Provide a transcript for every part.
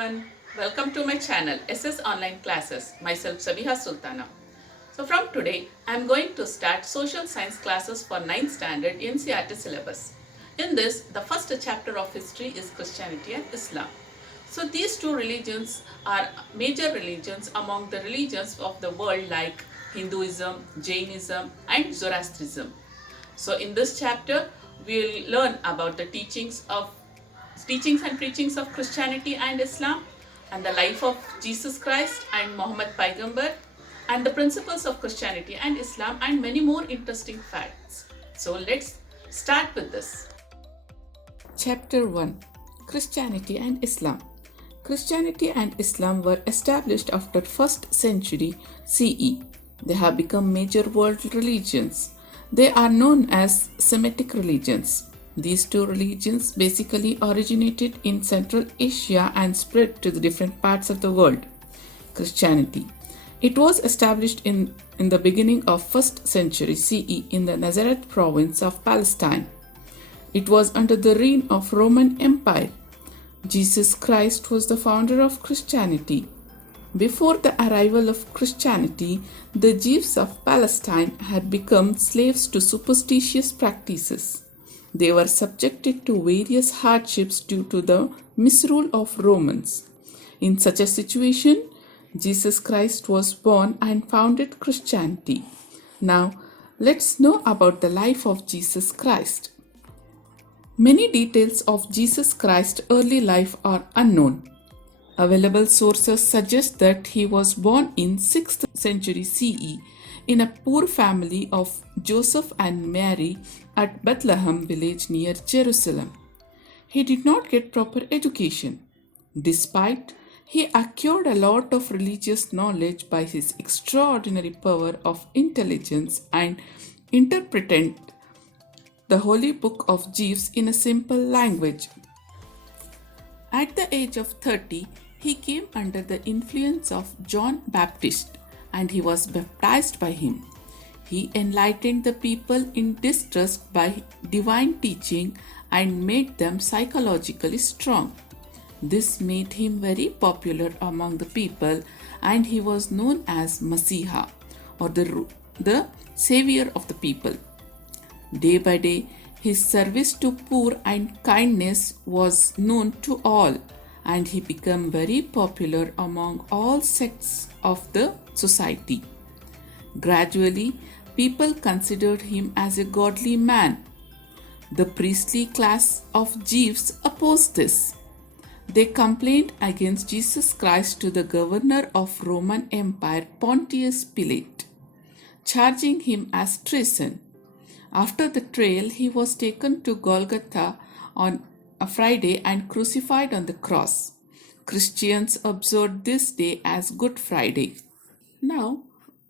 everyone, welcome to my channel SS Online Classes, myself Sabiha Sultana. So from today, I am going to start social science classes for 9th standard NCERT syllabus. In this, the first chapter of history is Christianity and Islam. So these two religions are major religions among the religions of the world like Hinduism, Jainism and Zoroastrianism. So in this chapter, we will learn about the teachings and preachings of Christianity and Islam, and the life of Jesus Christ and Muhammad Paigambar, and the principles of Christianity and Islam, and many more interesting facts. So let's start with this. Chapter 1: Christianity and Islam. Christianity and Islam were established after 1st century CE. They have become major world religions. They are known as Semitic religions. These two religions basically originated in Central Asia and spread to the different parts of the world. Christianity. It was established in the beginning of 1st century CE in the Nazareth province of Palestine. It was under the reign of Roman Empire. Jesus Christ was the founder of Christianity. Before the arrival of Christianity, the Jews of Palestine had become slaves to superstitious practices. They were subjected to various hardships due to the misrule of Romans. In such a situation, Jesus Christ was born and founded Christianity. Now, let's know about the life of Jesus Christ. Many details of Jesus Christ's early life are unknown. Available sources suggest that he was born in 6th century CE in a poor family of Joseph and Mary at Bethlehem village near Jerusalem. He did not get proper education. Despite, he acquired a lot of religious knowledge by his extraordinary power of intelligence and interpreted the holy book of Jeeves in a simple language. At the age of 30, he came under the influence of John Baptist and he was baptized by him. He enlightened the people in distress by divine teaching and made them psychologically strong. This made him very popular among the people and he was known as Messiah, or the savior of the people. Day by day, his service to poor and kindness was known to all, and he became very popular among all sects of the society. Gradually, people considered him as a godly man. The priestly class of Jews opposed this. They complained against Jesus Christ to the governor of Roman Empire, Pontius Pilate, charging him as treason. After the trial, he was taken to Golgotha on a Friday and crucified on the cross. Christians observed this day as Good Friday. Now,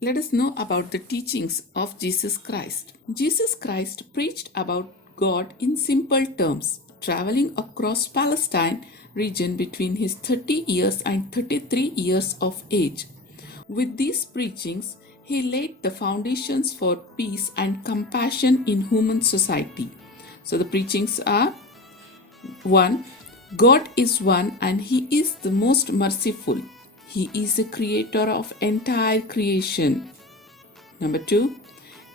let us know about the teachings of Jesus Christ. Jesus Christ preached about God in simple terms, traveling across Palestine region between his 30 years and 33 years of age. With these preachings, he laid the foundations for peace and compassion in human society. So the preachings are: 1. God is one and he is the most merciful. He is the creator of entire creation. Number 2.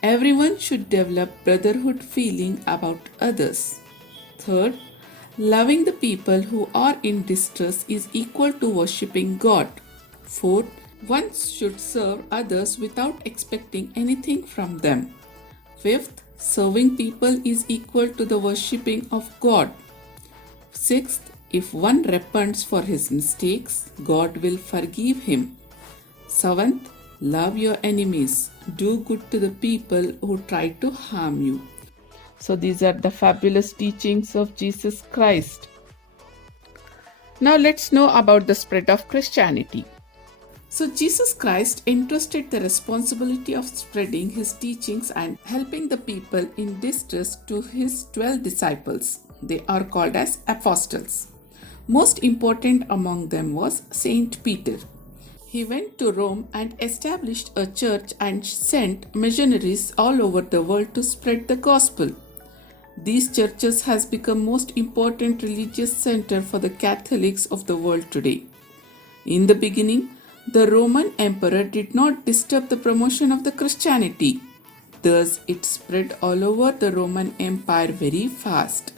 Everyone should develop brotherhood feeling about others. 3rd. Loving the people who are in distress is equal to worshipping God. 4th. One should serve others without expecting anything from them. 5th. Serving people is equal to the worshipping of God. 6th. If one repents for his mistakes, God will forgive him. 7th. Love your enemies. Do good to the people who try to harm you. So these are the fabulous teachings of Jesus Christ. Now let's know about the spread of Christianity. So Jesus Christ entrusted the responsibility of spreading his teachings and helping the people in distress to his 12 disciples. They are called as apostles. Most important among them was Saint Peter. He went to Rome and established a church and sent missionaries all over the world to spread the gospel. These churches has become most important religious center for the Catholics of the world today. In the beginning, the Roman emperor did not disturb the promotion of the Christianity. Thus, it spread all over the Roman Empire very fast.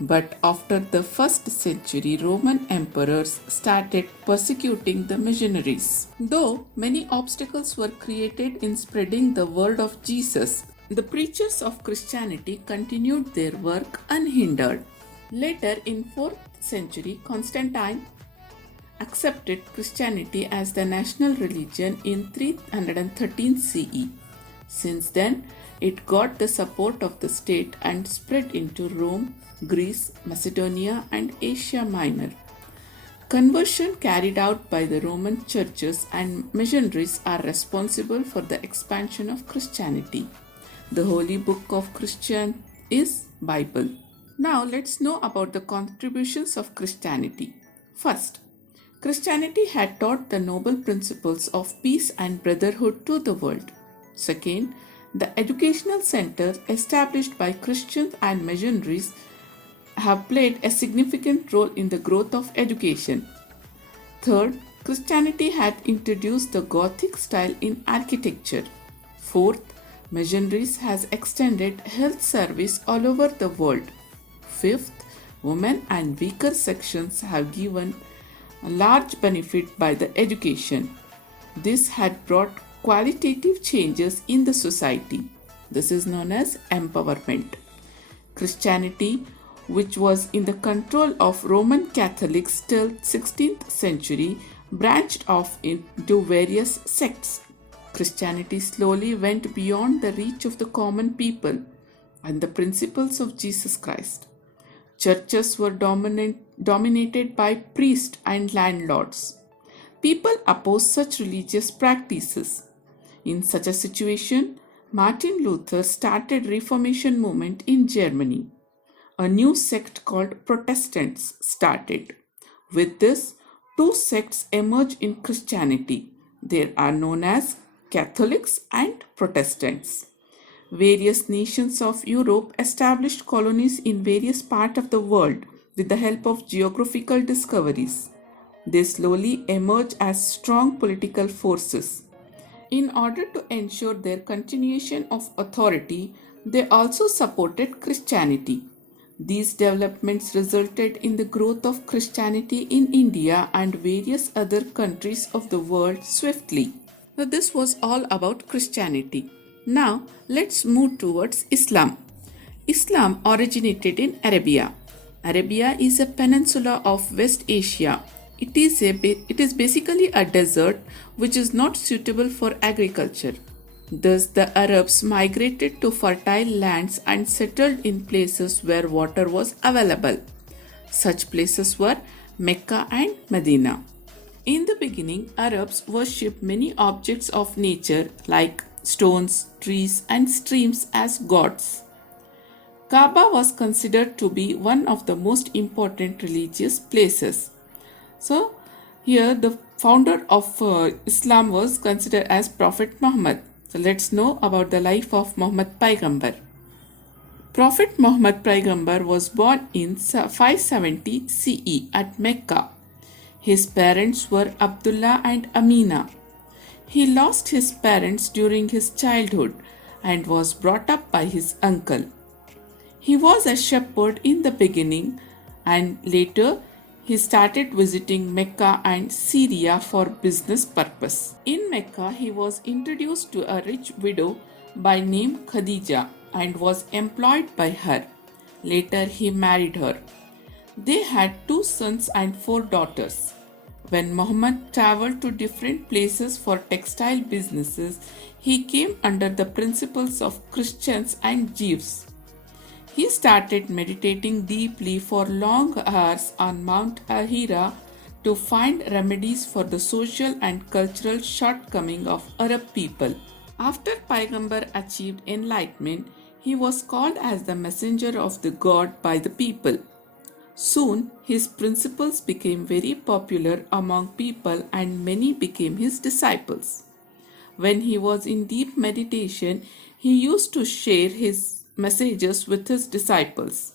But after the 1st century, Roman emperors started persecuting the missionaries. Though many obstacles were created in spreading the word of Jesus, the preachers of Christianity continued their work unhindered. Later, in 4th century, Constantine accepted Christianity as the national religion in 313 CE. Since then, it got the support of the state and spread into Rome, Greece, Macedonia, and Asia Minor. Conversion carried out by the Roman churches and missionaries are responsible for the expansion of Christianity. The holy book of Christian is Bible. Now let's know about the contributions of Christianity. First, Christianity had taught the noble principles of peace and brotherhood to the world. Second, the educational center established by Christians and missionaries have played a significant role in the growth of education. Third, Christianity had introduced the Gothic style in architecture. Fourth, missionaries has extended health service all over the world. Fifth, women and weaker sections have given a large benefit by the education. This had brought qualitative changes in the society. This is known as empowerment. Christianity, which was in the control of Roman Catholics till 16th century, branched off into various sects. Christianity slowly went beyond the reach of the common people and the principles of Jesus Christ. Churches were dominated by priests and landlords. People opposed such religious practices. In such a situation, Martin Luther started Reformation movement in Germany. A new sect called Protestants started. With this, two sects emerged in Christianity. They are known as Catholics and Protestants. Various nations of Europe established colonies in various parts of the world with the help of geographical discoveries. They slowly emerged as strong political forces. In order to ensure their continuation of authority, they also supported Christianity. These developments resulted in the growth of Christianity in India and various other countries of the world swiftly. So this was all about Christianity. Now let's move towards Islam. Islam originated in Arabia. Arabia is a peninsula of West Asia. It is basically a desert which is not suitable for agriculture. Thus, the Arabs migrated to fertile lands and settled in places where water was available. Such places were Mecca and Medina. In the beginning, Arabs worshipped many objects of nature like stones, trees, and streams as gods. Kaaba was considered to be one of the most important religious places. So, here the founder of Islam was considered as Prophet Muhammad. So, let's know about the life of Muhammad Paigambar. Prophet Muhammad Paigambar was born in 570 CE at Mecca. His parents were Abdullah and Amina. He lost his parents during his childhood and was brought up by his uncle. He was a shepherd in the beginning and later he started visiting Mecca and Syria for business purpose. In Mecca, he was introduced to a rich widow by name Khadija and was employed by her. Later, he married her. They had 2 sons and 4 daughters. When Muhammad traveled to different places for textile businesses, he came under the principles of Christians and Jews. He started meditating deeply for long hours on Mount Hira to find remedies for the social and cultural shortcomings of Arab people. After Paigambar achieved enlightenment, he was called as the messenger of the God by the people. Soon, his principles became very popular among people and many became his disciples. When he was in deep meditation, he used to share his messages with his disciples.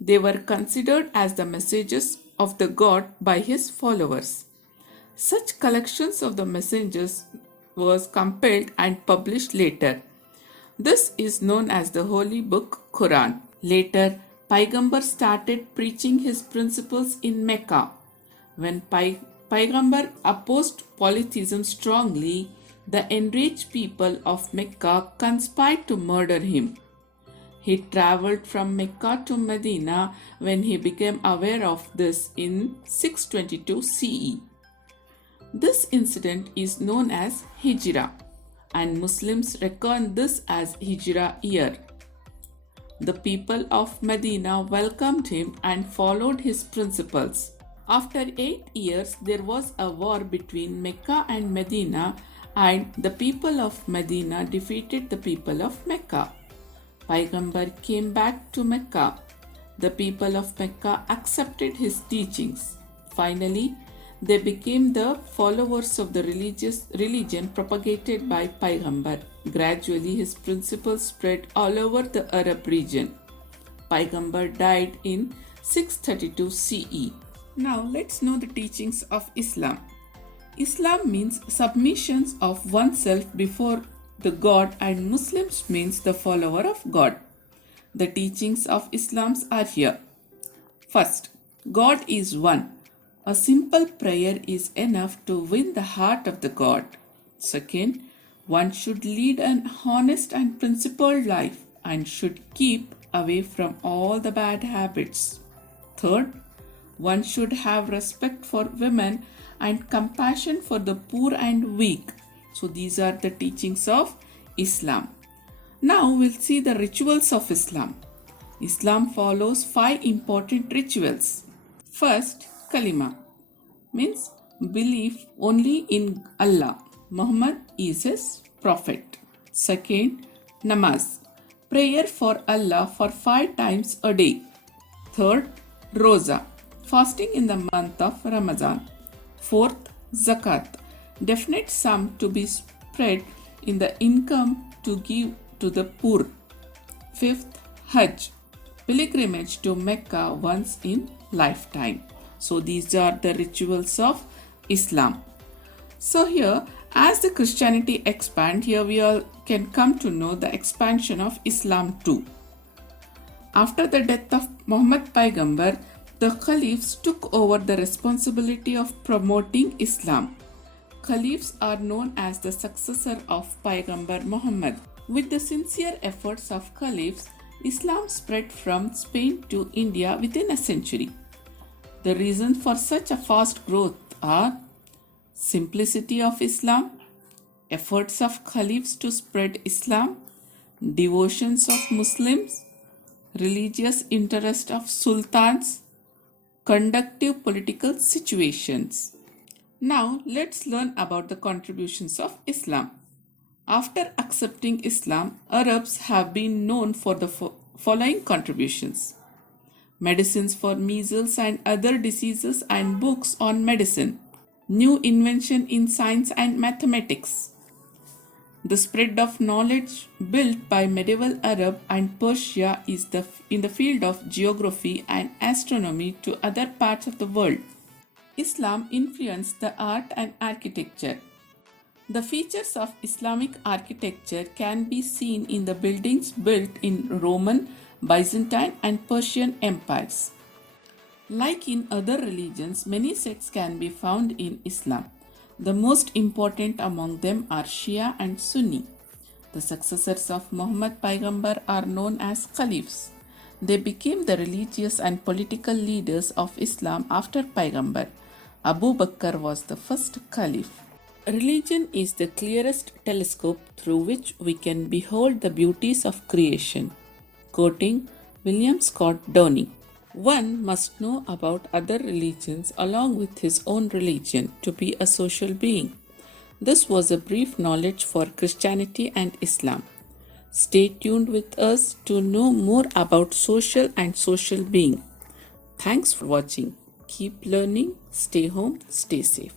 They were considered as the messages of the God by his followers. Such collections of the messengers was compiled and published later. This is known as the Holy Book Quran. Later, Paigambar started preaching his principles in Mecca. When Paigambar opposed polytheism strongly, the enraged people of Mecca conspired to murder him. He traveled from Mecca to Medina when he became aware of this in 622 CE. This incident is known as Hijrah, and Muslims reckon this as Hijrah year. The people of Medina welcomed him and followed his principles. After 8 years, there was a war between Mecca and Medina, and the people of Medina defeated the people of Mecca. Paigambar came back to Mecca. The people of Mecca accepted his teachings. Finally, they became the followers of the religion propagated by Paigambar. Gradually, his principles spread all over the Arab region. Paigambar died in 632 CE. Now, let's know the teachings of Islam. Islam means submissions of oneself before the God, and Muslims means the follower of God. The teachings of Islam are here. First, God is one. A simple prayer is enough to win the heart of the God. Second, one should lead an honest and principled life and should keep away from all the bad habits. Third, one should have respect for women and compassion for the poor and weak. So these are the teachings of Islam. Now we'll see the rituals of Islam. Islam follows 5 important rituals. First, Kalima means belief only in Allah. Muhammad is his prophet. Second, Namaz, prayer for Allah for 5 times a day. Third, Roza, fasting in the month of Ramadan. Fourth, Zakat, definite sum to be spread in the income to give to the poor. Fifth, Hajj, pilgrimage to Mecca once in lifetime. So these are the rituals of Islam. So here, as the Christianity expand, here we all can come to know the expansion of Islam too. After the death of Muhammad Paigambar, the Caliphs took over the responsibility of promoting Islam. Caliphs are known as the successor of Paigambar Muhammad. With the sincere efforts of Caliphs, Islam spread from Spain to India within a century. The reason for such a fast growth are simplicity of Islam, efforts of Caliphs to spread Islam, devotions of Muslims, religious interest of sultans, conducive political situations. Now let's learn about the contributions of Islam. After accepting Islam, Arabs have been known for the following contributions: medicines for measles and other diseases and books on medicine, new invention in science and mathematics, the spread of knowledge built by medieval Arab and Persia is in the field of geography and astronomy to other parts of the world. Islam influenced the art and architecture. The features of Islamic architecture can be seen in the buildings built in Roman, Byzantine and Persian empires. Like in other religions, many sects can be found in Islam. The most important among them are Shia and Sunni. The successors of Muhammad Paigambar are known as Caliphs. They became the religious and political leaders of Islam after Paigambar. Abu Bakr was the first Caliph. Religion is the clearest telescope through which we can behold the beauties of creation. Quoting William Scott Downey. One must know about other religions along with his own religion to be a social being. This was a brief knowledge for Christianity and Islam. Stay tuned with us to know more about social and social being. Thanks for watching. Keep learning, stay home, stay safe.